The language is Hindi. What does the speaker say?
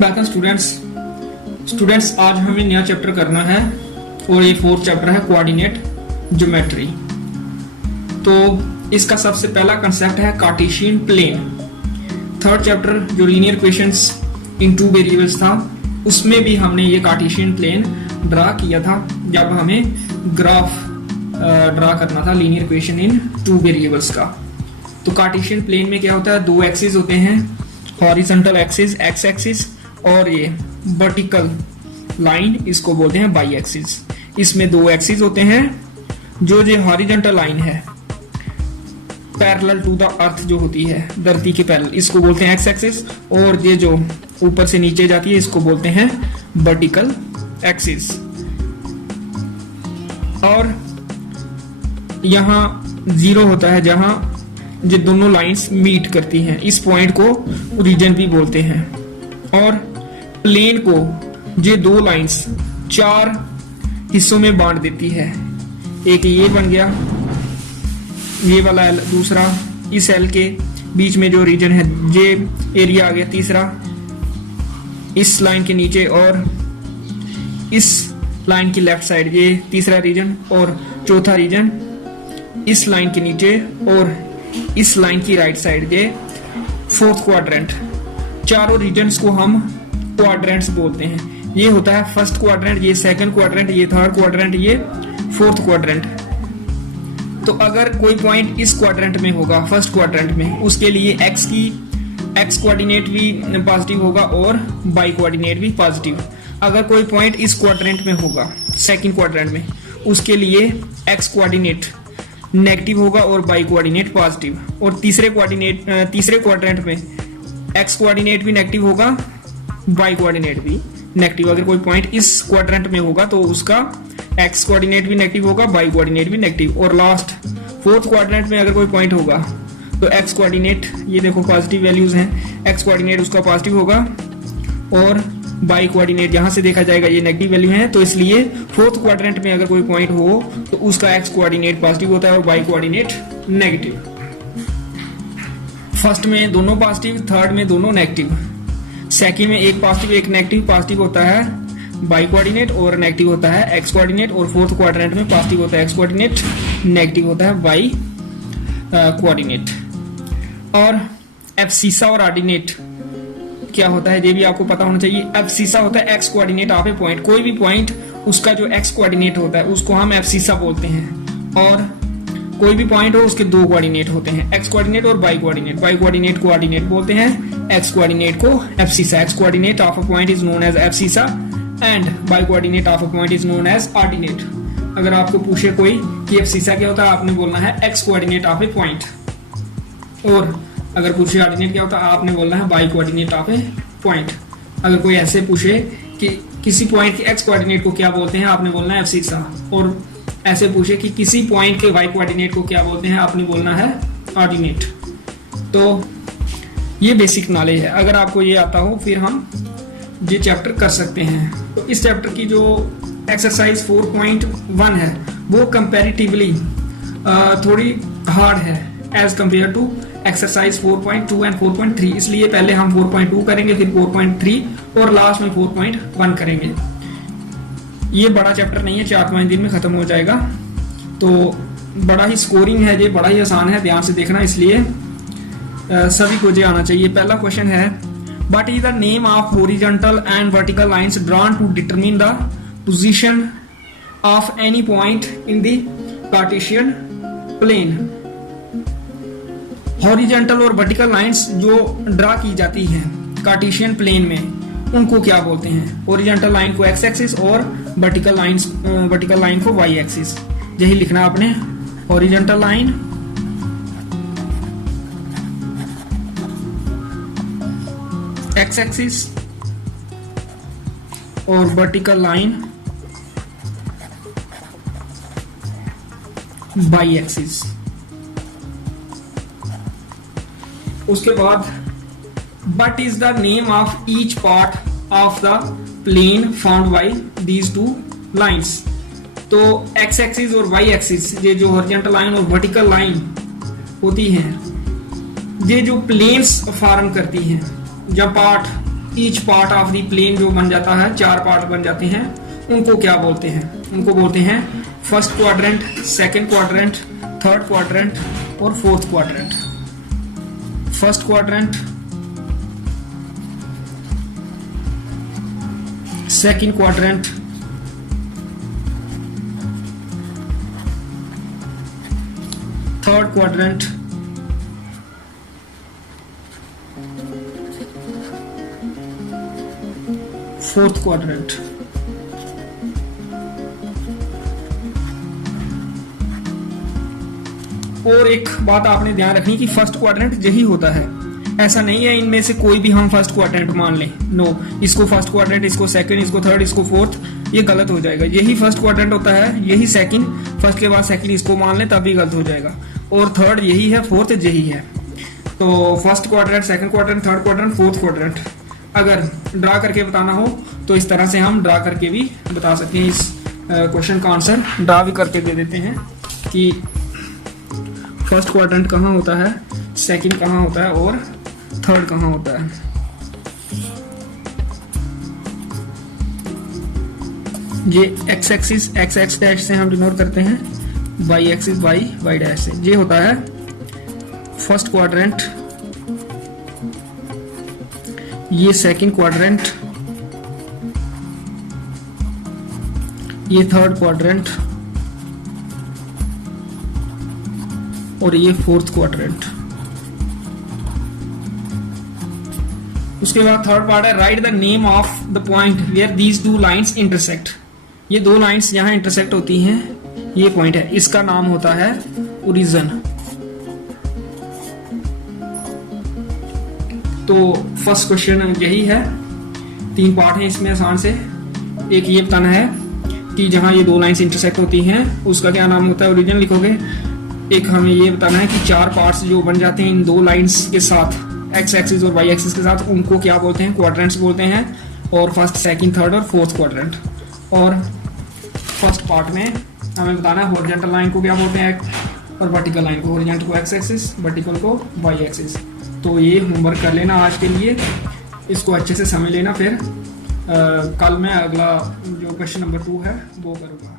वेलकम स्टूडेंट्स आज हमें नया चैप्टर करना है और ये 4th चैप्टर है कोऑर्डिनेट ज्योमेट्री। तो इसका सबसे पहला कंसेप्ट है कार्टेशियन प्लेन। 3rd चैप्टर जो लीनियर इक्वेशंस इन 2 वेरिएबल्स था उसमें भी हमने ये कार्टेशियन प्लेन ड्रा किया था जब हमें ग्राफ ड्रा करना था लीनियर इक्वेशन इन 2 वेरिएबल्स का। तो कार्टेशियन प्लेन में क्या होता है, 2 एक्सिस होते हैं, हॉरिजॉन्टल एक्सिस एक्स एक्सिस और ये वर्टिकल लाइन इसको बोलते हैं बाई एक्सिस। इसमें 2 एक्सिस होते हैं। जो हॉरिजॉन्टल लाइन है पैरेलल टू द अर्थ जो होती है धरती के पैरेलल, इसको बोलते हैं एक्स एक्सिस, और ये जो ऊपर से नीचे जाती है इसको बोलते हैं वर्टिकल एक्सिस। और यहाँ 0 होता है जहां ये दोनों लाइंस मीट करती हैं, इस पॉइंट को ओरिजिन भी बोलते हैं। और प्लेन को ये 2 लाइंस 4 हिस्सों में बांट देती है। एक ये बन गया, ये वाला एल, दूसरा इस एल के बीच में जो रीजन है ये एरिया आ गया, तीसरा इस लाइन के नीचे और इस लाइन की लेफ्ट साइड ये तीसरा रीजन, और चौथा रीजन इस लाइन के नीचे और इस लाइन की राइट साइड ये 4th क्वाड्रेंट। चारों रीजन्स को हम क्वाड्रेंट्स बोलते हैं। ये होता है 1st क्वाड्रेंट, ये 2nd क्वाड्रेंट, ये 3rd क्वाड्रेंट, ये 4th क्वाड्रेंट। तो अगर कोई पॉइंट इस क्वाड्रेंट में होगा 1st क्वाड्रेंट में, उसके लिए एक्स कोऑर्डिनेट भी पॉजिटिव होगा और बाई कोऑर्डिनेट भी पॉजिटिव। अगर कोई पॉइंट इस क्वाड्रेंट में होगा 2nd क्वाड्रेंट में, उसके लिए एक्स कोऑर्डिनेट नेगेटिव होगा और बाई कोऑर्डिनेट पॉजिटिव। और तीसरे क्वाड्रेंट में एक्स कोऑर्डिनेट भी नेगेटिव होगा, बाई कोऑर्डिनेट भी नेगेटिव। अगर कोई पॉइंट इस क्वाड्रेंट में होगा तो उसका एक्स कोऑर्डिनेट भी नेगेटिव होगा, बाई कोऑर्डिनेट भी नेगेटिव। और लास्ट 4th क्वाड्रेंट में अगर कोई पॉइंट होगा तो एक्स कोऑर्डिनेट, ये देखो पॉजिटिव वैल्यूज हैं, एक्स कोऑर्डिनेट उसका पॉजिटिव होगा और बाई कोऑर्डिनेट जहां से देखा जाएगा ये नेगेटिव वैल्यू है। तो इसलिए 4th क्वाड्रेंट में अगर कोई पॉइंट हो तो उसका एक्स कोऑर्डिनेट पॉजिटिव होता है और बाई कोऑर्डिनेट नेगेटिव। फर्स्ट में दोनों पॉजिटिव, थर्ड में दोनों नेगेटिव, सेकंड में एक पॉजिटिव एक नेगेटिव। पॉजिटिव होता है बाई कोऑर्डिनेट और नेगेटिव होता है एक्स कोऑर्डिनेट। और 4th क्वाड्रेंट में पॉजिटिव होता है एक्स कोऑर्डिनेट, नेगेटिव होता है बाई कोऑर्डिनेट। और एब्सिसा और ऑर्डिनेट क्या होता है ये भी आपको पता होना चाहिए। एब्सिसा होता है x coordinate of A point, कोई भी पॉइंट उसका जो एक्स कोऑर्डिनेट होता है उसको हम एब्सिसा बोलते हैं। और कोई भी पॉइंट हो उसके 2 कोऑर्डिनेट होते हैं, एक्स कोऑर्डिनेट और बाई कोऑर्डिनेट। बाई कोऑर्डिनेट को ऑर्डिनेट बोलते हैं, एक्स कोऑर्डिनेट को abscissa. X coordinate of a point is known as abscissa and Y coordinate of a point is known as ordinate. अगर आपको पूछे कोई कि एब्सिसा क्या होता है, आपने बोलना है x coordinate of A point. और अगर पूछे ऑर्डिनेट क्या होता है, आपने बोलना है by coordinate of A point. अगर कोई ऐसे पूछे कि किसी पॉइंट के एक्स कोऑर्डिनेट को क्या बोलते हैं, आपने बोलना है एब्सिसा। और ऐसे पूछे कि किसी पॉइंट के वाई कोऑर्डिनेट को क्या बोलते हैं, आपने बोलना है ऑर्डिनेट। तो ये बेसिक नॉलेज है। अगर आपको ये आता हो फिर हम ये चैप्टर कर सकते हैं। तो इस चैप्टर की जो एक्सरसाइज 4.1 है वो कंपैरेटिवली थोड़ी हार्ड है as compare to exercise 4.2 and 4.3। इसलिए पहले हम 4.2 करेंगे, फिर 4.3 और लास्ट में 4.1 करेंगे। ये बड़ा चैप्टर नहीं है, 4-5 दिन में खत्म हो जाएगा। तो बड़ा ही स्कोरिंग है, ये बड़ा ही आसान है, ध्यान से देखना, इसलिए सभी को ये आना चाहिए। पहला क्वेश्चन है, what is the name of horizontal and vertical lines drawn to determine the position of any point in the Cartesian plane. Horizontal और वर्टिकल लाइंस जो ड्रा की जाती हैं कार्टेशियन प्लेन में उनको क्या बोलते हैं। हॉरिजॉन्टल लाइन को एक्स एक्सिस और वर्टिकल लाइन को वाई एक्सिस। यही लिखना आपने, हॉरिजॉन्टल लाइन एक्स एक्सिस और वर्टिकल लाइन बाई एक्सिस। उसके बाद what is the name of each part of the plane found by these 2 lines। तो x एक्सिस और y एक्सिस, ये जो हॉरिजॉन्टल लाइन और वर्टिकल लाइन होती हैं, ये जो प्लेन्स फॉर्म करती हैं या part each part of the plane जो बन जाता है, 4 पार्ट बन जाते हैं, उनको क्या बोलते हैं? उनको बोलते हैं first quadrant, second quadrant, third quadrant और fourth quadrant. First quadrant, second quadrant, third quadrant, fourth quadrant. और एक बात आपने ध्यान रखनी कि फर्स्ट क्वाड्रेंट यही होता है, ऐसा नहीं है इनमें से कोई भी हम फर्स्ट क्वाड्रेंट मान लें। नो, इसको फर्स्ट क्वाड्रेंट, इसको सेकंड, इसको थर्ड, इसको फोर्थ, ये गलत हो जाएगा। यही फर्स्ट क्वाड्रेंट होता है, यही सेकंड, फर्स्ट के बाद सेकंड इसको मान लें तभी गलत हो जाएगा। और थर्ड यही है, फोर्थ यही है। तो first quadrant, second quadrant, third quadrant, fourth quadrant अगर ड्रा करके बताना हो तो इस तरह से हम ड्रा करके भी बता सकते हैं। इस क्वेश्चन का आंसर ड्रा भी करके दे देते हैं कि फर्स्ट क्वाड्रेंट कहाँ होता है, सेकंड कहाँ होता है और थर्ड कहाँ होता है। ये एक्स एक्सिस एक्स डैश से हम डिनोट करते हैं, वाई एक्सिस वाई डैश से। ये होता है फर्स्ट क्वाड्रेंट, ये सेकंड क्वाड्रेंट, ये थर्ड क्वाड्रेंट और ये फोर्थ क्वाड्रेंट। उसके बाद थर्ड पार्ट है right the name of the point where these two lines intersect. ये दो लाइंस यहां इंटरसेक्ट होती हैं, ये पॉइंट है, इसका नाम होता है ओरिजिन। तो फर्स्ट क्वेश्चन यही है, 3 पार्ट है इसमें आसान से। एक ये बताना है कि जहां ये दो लाइंस इंटरसेक्ट होती हैं उसका क्या नाम होता है, ओरिजिन लिखोगे। एक हमें ये बताना है कि 4 पार्ट्स जो बन जाते हैं इन दो लाइंस के साथ, एक्स एक्सिस और वाई एक्सिस के साथ, उनको क्या बोलते हैं, क्वाड्रेंट्स बोलते हैं। और फर्स्ट, सेकंड, थर्ड और फोर्थ क्वाड्रेंट। और फर्स्ट पार्ट में हमें बताना है हॉरिजॉन्टल लाइन को क्या बोलते हैं और वर्टिकल लाइन को, हॉरिजॉन्टल को एक्स एक्सिस, वर्टिकल को वाई एक्सिस। तो ये होमवर्क कर लेना आज के लिए, इसको अच्छे से समझ लेना। फिर कल मैं अगला जो क्वेश्चन नंबर 2 है वो करूँगा।